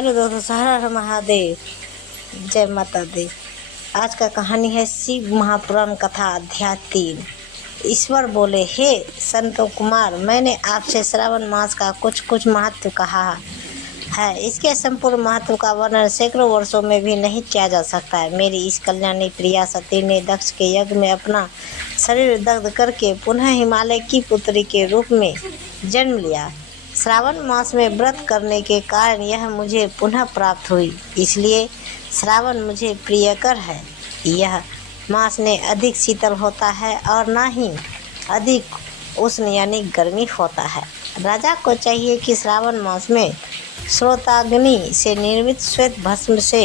Hello दोस्तों, हर हर महादेव, जय माता दी। आज का कहानी है शिव महापुराण कथा अध्याय 3। ईश्वर बोले, हे संतो कुमार, मैंने आपसे श्रावण मास का कुछ महत्व कहा है। इसके संपूर्ण महत्व का वर्णन सैकड़ों वर्षों में भी नहीं किया जा सकता है। मेरी इस कल्याणी प्रिया सती ने दक्ष के यज्ञ में अपना शरीर दग्ध करके पुनः हिमालय की पुत्री के रूप में जन्म लिया। श्रावण मास में व्रत करने के कारण यह मुझे पुनः प्राप्त हुई, इसलिए श्रावण मुझे प्रियकर है। यह मास ने अधिक शीतल होता है और ना ही अधिक उष्ण यानी गर्मी होता है। राजा को चाहिए कि श्रावण मास में स्रोताग्नि से निर्मित श्वेत भस्म से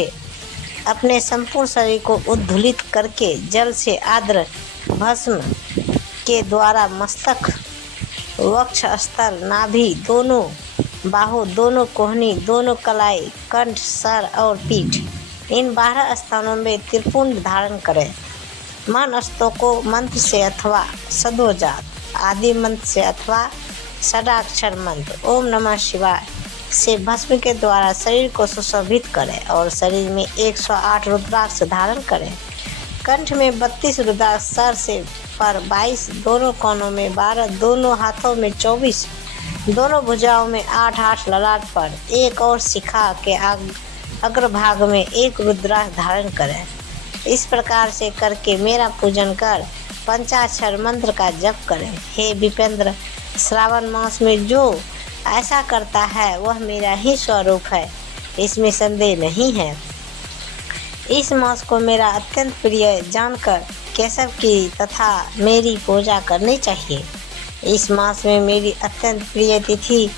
अपने संपूर्ण शरीर को उद्धूलित करके जल से आर्द्र भस्म के द्वारा मस्तक, वक्ष स्थल, नाभि, दोनों बाहु, दोनों कोहनी, दोनों कलाई, कंठ, सर और पीठ, इन 12 स्थानों में त्रिपुंड धारण करें। मन स्तों को मंत्र से अथवा सदोजात आदि मंत्र से अथवा षडाक्षर मंत्र ओम नमः शिवाय से भस्म के द्वारा शरीर को सुशोभित करें और शरीर में 108 रुद्राक्ष धारण करें। कंठ में 32 रुद्राक्ष, सर से पर 22, दोनों कोनों में 12, दोनों हाथों में 24, दोनों भुजाओं में 8-8, ललाट पर एक और शिखा के अग्रभाग में 1 रुद्राक्ष धारण करें। इस प्रकार से करके मेरा पूजन कर पंचाक्षर मंत्र का जप करें। हे विपेंद्र, श्रावण मास में जो ऐसा करता है वह मेरा ही स्वरूप है, इसमें संदेह नहीं है। इस मास को मेरा अत्यंत प्रिय जानकर केशव की तथा मेरी पूजा करनी चाहिए। इस मास में मेरी अत्यंत प्रिय तिथि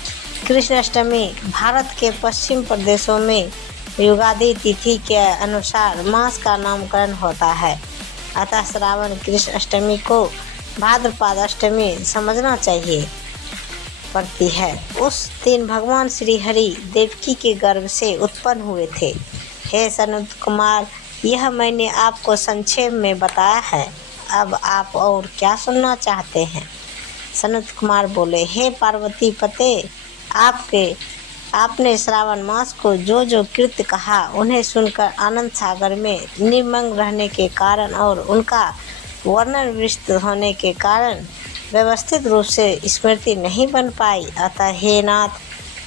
कृष्णाष्टमी, भारत के पश्चिम प्रदेशों में युगादि तिथि के अनुसार मास का नामकरण होता है। अतः श्रावण कृष्ण अष्टमी को भाद्रपद अष्टमी समझना चाहिए पड़ती है। उस दिन भगवान श्री हरि देवकी के गर्भ से उत्पन्न हुए थे। हे सनत कुमार, यह मैंने आपको संक्षेप में बताया है। अब आप और क्या सुनना चाहते हैं? सनत कुमार बोले, हे पार्वती पते, आपने श्रावण मास को जो जो कृत्य कहा उन्हें सुनकर आनंद सागर में निर्मग्न रहने के कारण और उनका वर्णन विस्तृत होने के कारण व्यवस्थित रूप से स्मृति नहीं बन पाई। अतः हे नाथ,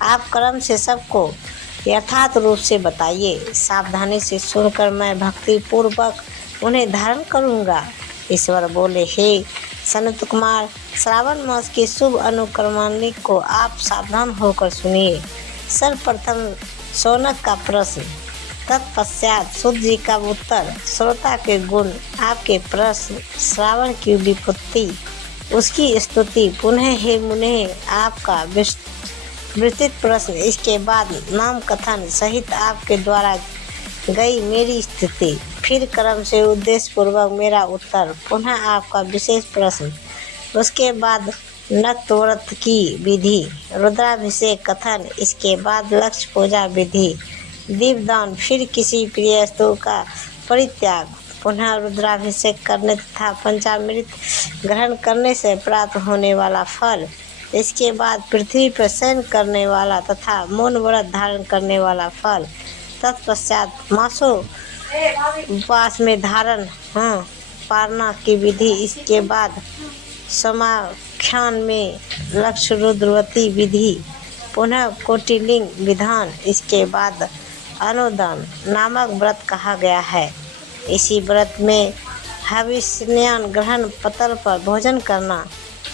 आप क्रम से सबको यथार्थ रूप से बताइए। सावधानी से सुनकर मैं भक्ति पूर्वक उन्हें धारण करूँगा। ईश्वर बोले, हे सनत कुमार, श्रावण मास के शुभ अनुक्रमणिक को आप सावधान होकर सुनिए। सर्वप्रथम शौनक का प्रश्न, तत्पश्चात सूत जी का उत्तर, श्रोता के गुण, आपके प्रश्न, श्रावण की विपत्ति, उसकी स्तुति, पुनः हे मुने आपका विस्तृत प्रश्न, इसके बाद नाम कथन सहित आपके द्वारा गई मेरी स्थिति, फिर क्रम से उद्देश्य पूर्वक मेरा उत्तर, पुनः आपका विशेष प्रश्न, उसके बाद नक्त व्रत की विधि, रुद्राभिषेक कथन, इसके बाद लक्ष्य पूजा विधि, दीपदान, फिर किसी प्रिय वस्तु का परित्याग, पुनः रुद्राभिषेक करने तथा पंचामृत ग्रहण करने से प्राप्त होने वाला फल, इसके बाद पृथ्वी पर शयन करने वाला तथा मौन व्रत धारण करने वाला फल, तत्पश्चात मासों उपवास में धारण पारना की विधि, इसके बाद समाख्यान में लक्ष्य रुद्रवती विधि, पुनः कोटिलिंग विधान, इसके बाद अनुदान नामक व्रत कहा गया है। इसी व्रत में हविष्यान ग्रहण, पतल पर भोजन करना,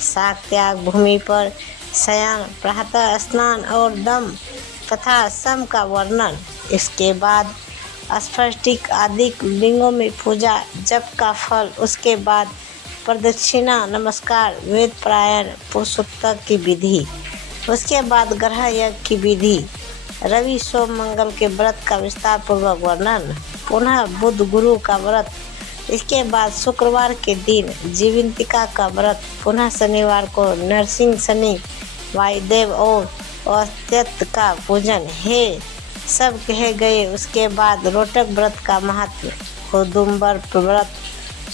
शाक त्याग, भूमि पर शयन, प्रातः स्नान और दम तथा सम का वर्णन, इसके बाद स्फटिक आदि लिंगों में पूजा, जप का फल, उसके बाद प्रदक्षिणा, नमस्कार, वेद पारायण, पुरुषोत्तक की विधि, उसके बाद ग्रह यज्ञ की विधि, रवि सोम मंगल के व्रत का विस्तार पूर्वक वर्णन, पुनः बुध गुरु का व्रत, इसके बाद शुक्रवार के दिन जीवंतिका का व्रत, पुनः शनिवार को नरसिंह शनि, वायुदेव और अत्यंत का पूजन, हे सब कहे गए। उसके बाद रोटक व्रत का महत्व, औदुंबर व्रत,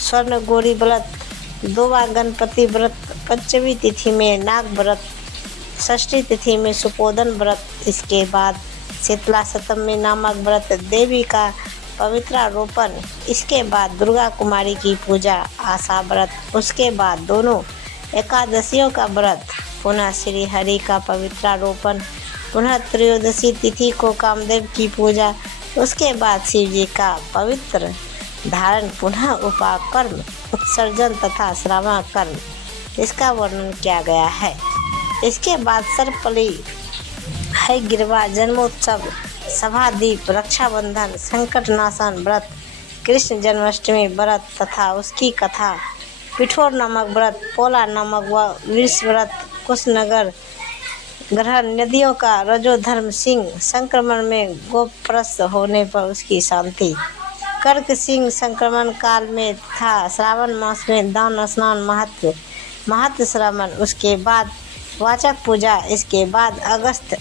स्वर्ण गौरी व्रत, दोवा गणपति व्रत, पंचमी तिथि में नाग व्रत, षष्ठी तिथि में सुपोदन व्रत, इसके बाद शीतला सप्तमी नामक व्रत, देवी का पवित्रारोपण, इसके बाद दुर्गा कुमारी की पूजा, आशा व्रत, उसके बाद दोनों एकादशियों का व्रत, पुनः श्री हरि का पवित्रारोपण, पुनः त्रयोदशी तिथि को कामदेव की पूजा, उसके बाद शिव जी का पवित्र धारण, पुनः उपाकर्म, उत्सर्जन तथा श्रावण कर्म, इसका वर्णन किया गया है। इसके बाद सर्पली, हयग्रीवा, जन्मोत्सव, सभादीप, रक्षाबंधन, संकट नाशन व्रत, कृष्ण जन्माष्टमी व्रत तथा उसकी कथा, पिठोर नामक व्रत, पोला नामक वृष व्रत, कुशनगर ग्रहण, नदियों का रजोधर्म सिंह, संक्रमण में गोप्रस्थ होने पर उसकी शांति, कर्क सिंह संक्रमण काल में था, श्रावण मास में दान स्नान, महत्व श्रावण, उसके बाद वाचक पूजा, इसके बाद अगस्त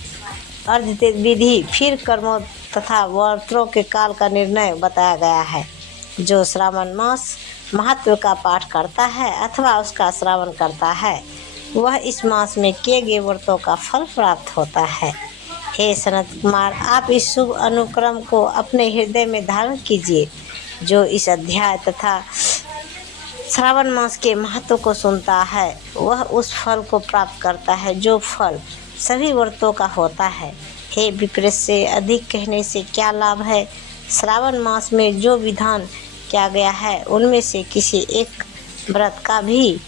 अर्ध विधि, फिर कर्मों तथा व्रतों के काल का निर्णय बताया गया है। जो श्रावण मास महत्व का पाठ करता है अथवा उसका श्रावण करता है, वह इस मास में किए गए व्रतों का फल प्राप्त होता है। हे सनत कुमार, आप इस शुभ अनुक्रम को अपने हृदय में धारण कीजिए। जो इस अध्याय तथा श्रावण मास के महत्व को सुनता है, वह उस फल को प्राप्त करता है जो फल सभी व्रतों का होता है। हे विपरीत से अधिक कहने से क्या लाभ है? श्रावण मास में जो विधान किया गया है, उनमें से किसी एक व्रत का भी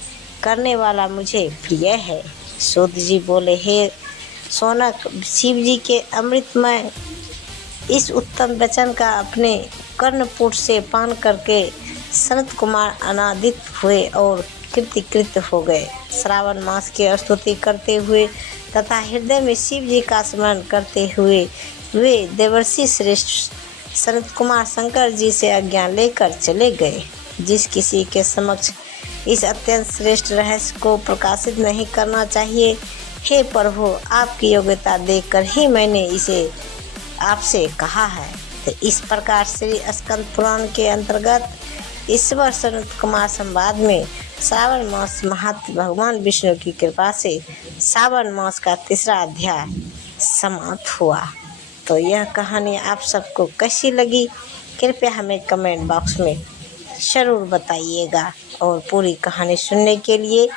करने वाला मुझे प्रिय है। सूत जी बोले, हे सोनक, शिव जी के अमृतमय इस उत्तम वचन का अपने कर्णपुट से पान करके सनत कुमार आनंदित हुए और कृतकृत हो गए। श्रावण मास की स्तुति करते हुए तथा हृदय में शिव जी का स्मरण करते हुए वे देवर्षि श्रेष्ठ सनत कुमार शंकर जी से आज्ञा लेकर चले गए। जिस किसी के समक्ष इस अत्यंत श्रेष्ठ रहस्य को प्रकाशित नहीं करना चाहिए, हे प्रभु, आपकी योग्यता देखकर ही मैंने इसे आपसे कहा है। तो इस प्रकार श्री स्कंद पुराण के अंतर्गत ईश्वर सनत कुमार संवाद में श्रावण मास महत्व, भगवान विष्णु की कृपा से श्रावण मास का तीसरा अध्याय समाप्त हुआ। तो यह कहानी आप सबको कैसी लगी, कृपया हमें कमेंट बॉक्स में ज़रूर बताइएगा। और पूरी कहानी सुनने के लिए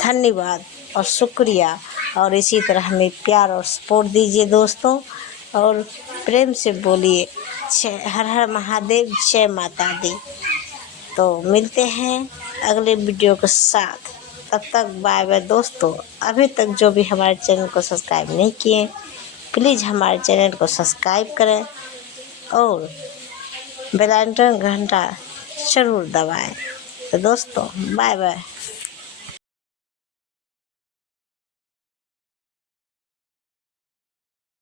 धन्यवाद और शुक्रिया। और इसी तरह हमें प्यार और सपोर्ट दीजिए दोस्तों, और प्रेम से बोलिए हर हर महादेव, जय माता दी। तो मिलते हैं अगले वीडियो के साथ, तब तक बाय बाय दोस्तों। अभी तक जो भी हमारे चैनल को सब्सक्राइब नहीं किए, प्लीज़ हमारे चैनल को सब्सक्राइब करें और बेल आइकन घंटा ज़रूर दबाएं। तो दोस्तों बाय बाय।